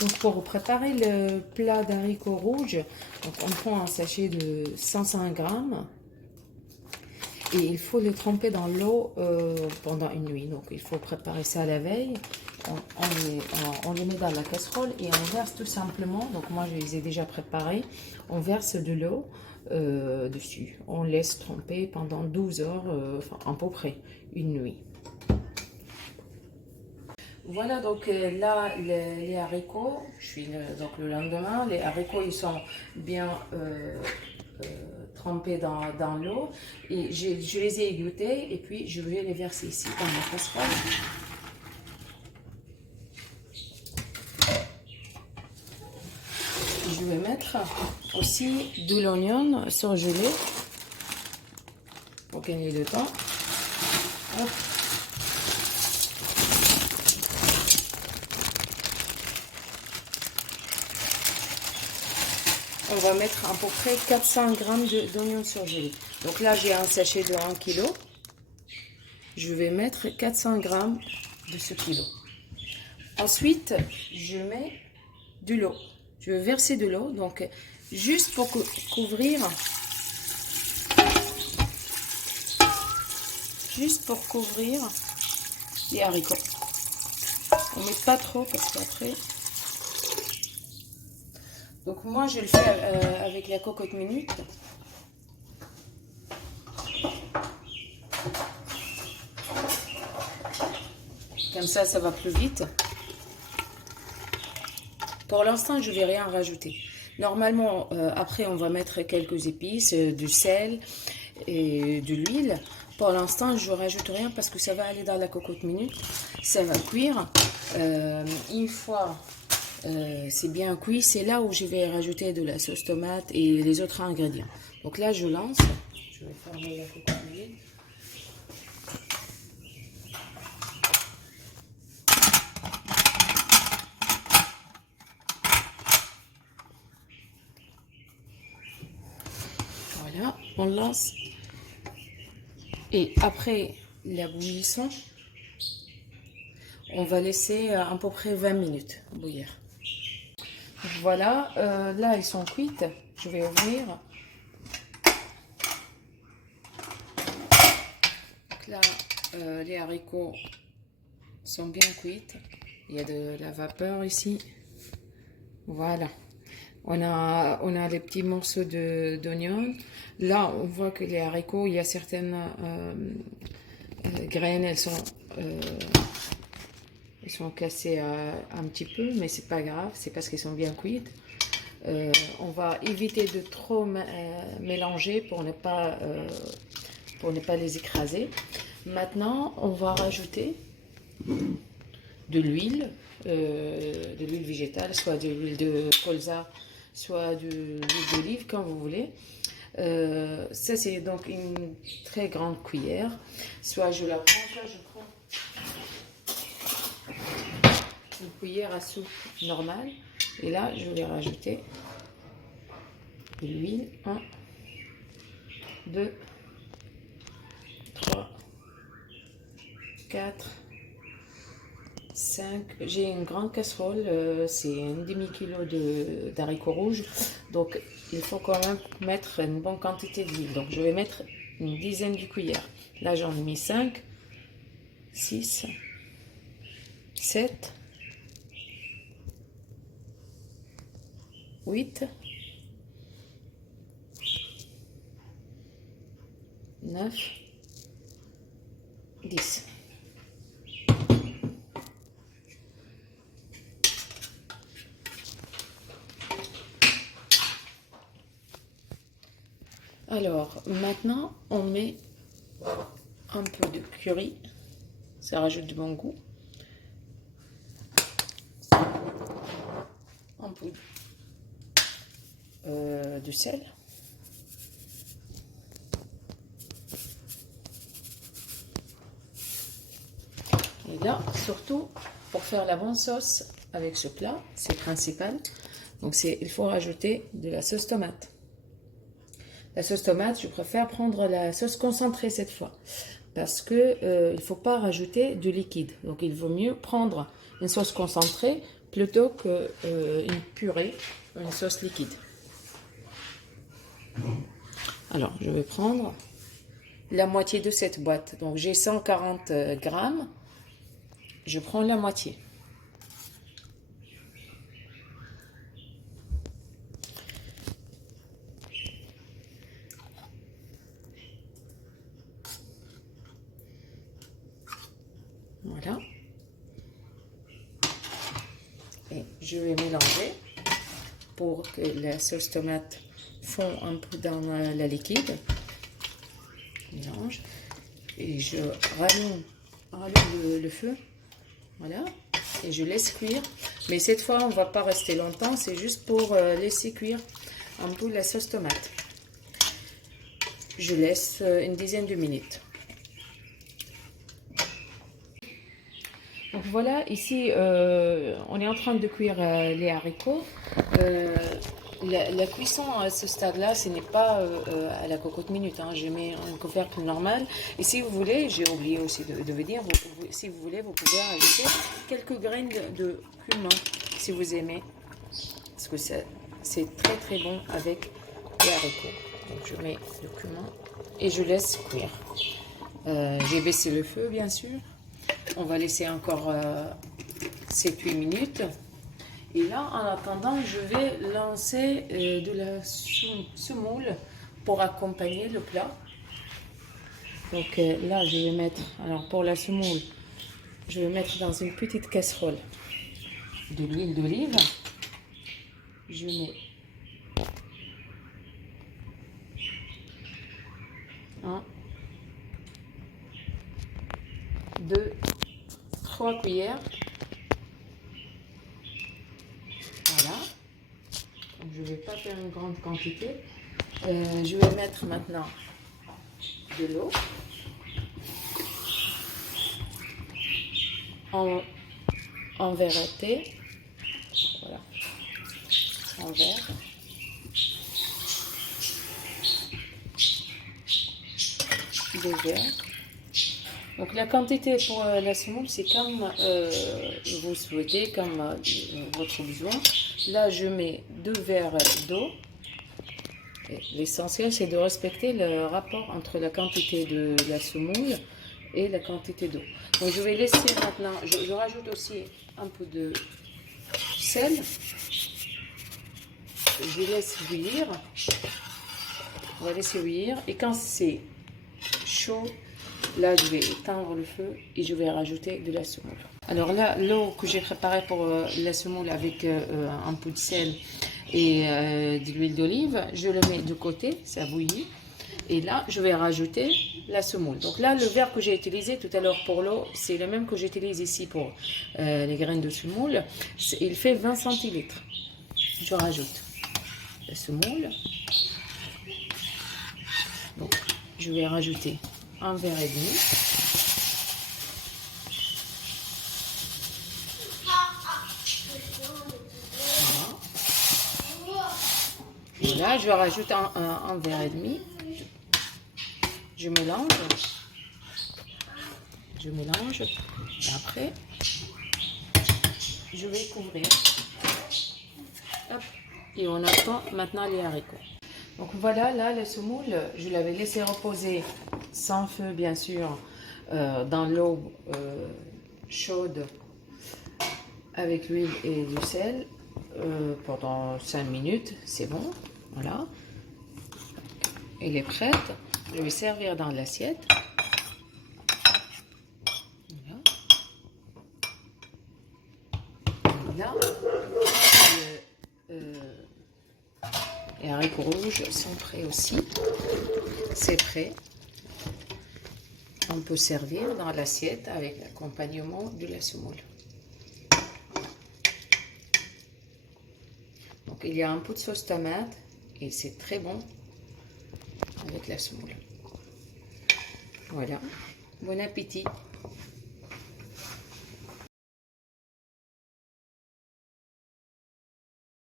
Donc pour préparer le plat d'haricots rouges, donc on prend un sachet de 105 grammes et il faut le tremper dans l'eau pendant une nuit. Donc il faut préparer ça la veille. On les met dans la casserole et on verse tout simplement. Donc moi je les ai déjà préparés. On verse de l'eau dessus. On laisse tremper pendant 12 heures, enfin à peu près une nuit. Voilà, donc là, les haricots, donc le lendemain, les haricots, ils sont bien trempés dans l'eau. Et je les ai égouttés et puis je vais les verser ici dans ma casserole. Je vais mettre aussi de l'oignon surgelé pour gagner du temps. Hop. On va mettre à peu près 400 grammes d'oignons surgelés. Donc là, j'ai un sachet de 1 kg. Je vais mettre 400 grammes de ce kilo. Ensuite, je mets de l'eau. Je vais verser de l'eau, donc juste pour couvrir les haricots. On ne met pas trop parce qu'après... Donc moi je le fais avec la cocotte minute. Comme ça va plus vite. Pour l'instant je ne vais rien rajouter. Normalement après on va mettre quelques épices, du sel et de l'huile. Pour l'instant je ne rajoute rien parce que ça va aller dans la cocotte minute. Ça va cuire. Une fois c'est bien cuit, c'est là où je vais rajouter de la sauce tomate et les autres ingrédients. Donc là je lance, je vais fermer la cocotte minute. Voilà, on lance. Et après la bouillisson, on va laisser à peu près 20 minutes bouillir. Voilà, là ils sont cuites. Je vais ouvrir. Donc là, les haricots sont bien cuites. Il y a de la vapeur ici. Voilà. On a les petits morceaux d'oignon. Là, on voit que les haricots, il y a certaines graines, elles sont cassées un petit peu, mais c'est pas grave, c'est parce qu'elles sont bien cuites. On va éviter de trop mélanger pour ne pas les écraser. Maintenant, on va rajouter de l'huile végétale, soit de l'huile de colza, soit de l'huile d'olive, comme vous voulez. Ça, c'est donc une très grande cuillère. Soit je la prends, soit je prends une cuillère à soupe normale. Et là, je vais rajouter de l'huile. 1, 2, 3, 4, 5. J'ai une grande casserole, c'est un demi-kilo d'haricots rouges. Donc, il faut quand même mettre une bonne quantité d'huile. Donc, je vais mettre une dizaine de cuillères. Là, j'en ai mis 5, 6, 7, 8, 9, 10. Alors, maintenant, on met un peu de curry. Ça rajoute du bon goût. Un peu de sel. Et là, surtout, pour faire la bonne sauce avec ce plat, c'est principal. Donc, il faut rajouter de la sauce tomate. La sauce tomate, je préfère prendre la sauce concentrée cette fois. Parce que il ne faut pas rajouter de liquide. Donc, il vaut mieux prendre une sauce concentrée plutôt que une purée, une sauce liquide. Alors, je vais prendre la moitié de cette boîte. Donc, j'ai 140 grammes. Je prends la moitié. Voilà. Et je vais mélanger pour que la sauce tomate fond un peu dans la liquide. Mélange. Et je rallume le feu. Voilà. Et je laisse cuire. Mais cette fois, on ne va pas rester longtemps. C'est juste pour laisser cuire un peu la sauce tomate. Je laisse une dizaine de minutes. Donc voilà, ici, on est en train de cuire les haricots. La cuisson à ce stade-là, ce n'est pas à la cocotte minute. Hein. Je mets un couvercle normal. Et si vous voulez, j'ai oublié aussi de vous dire, si vous voulez, vous pouvez ajouter quelques graines de cumin, si vous aimez. Parce que c'est très très bon avec les haricots. Donc je mets le cumin et je laisse cuire. J'ai baissé le feu, bien sûr. On va laisser encore 7-8 minutes. Et là, en attendant, je vais lancer de la semoule pour accompagner le plat. Donc là, je vais mettre, alors pour la semoule, je vais mettre dans une petite casserole de l'huile d'olive. Je mets 1, 2, 3 cuillères. Voilà. Donc, je ne vais pas faire une grande quantité. Je vais mettre maintenant de l'eau en verre à thé. Voilà. En verre. Deux verres. Donc la quantité pour la semoule, c'est comme vous souhaitez, comme votre besoin. Là, je mets 2 verres d'eau. L'essentiel, c'est de respecter le rapport entre la quantité de la semoule et la quantité d'eau. Donc je vais laisser maintenant, je rajoute aussi un peu de sel. Je laisse bouillir. On va laisser bouillir. Et quand c'est chaud, là, je vais éteindre le feu et je vais rajouter de la semoule. Alors là, l'eau que j'ai préparée pour la semoule avec un peu de sel et de l'huile d'olive, je le mets de côté, ça bouillit. Et là, je vais rajouter la semoule. Donc là, le verre que j'ai utilisé tout à l'heure pour l'eau, c'est le même que j'utilise ici pour les graines de semoule. Il fait 20 centilitres. Je rajoute la semoule. Donc, je vais rajouter un verre et demi. Voilà, je rajoute un verre et demi. Je mélange. Et après, je vais couvrir. Hop. Et on attend maintenant les haricots. Donc voilà, là, la semoule, je l'avais laissé reposer sans feu, bien sûr, dans l'eau chaude avec l'huile et du sel pendant 5 minutes. C'est bon, voilà. Elle est prête. Je vais servir dans l'assiette. Voilà. Les haricots rouges sont prêts aussi. C'est prêt. On peut servir dans l'assiette avec l'accompagnement de la semoule. Donc il y a un peu de sauce tomate et c'est très bon avec la semoule. Voilà. Bon appétit.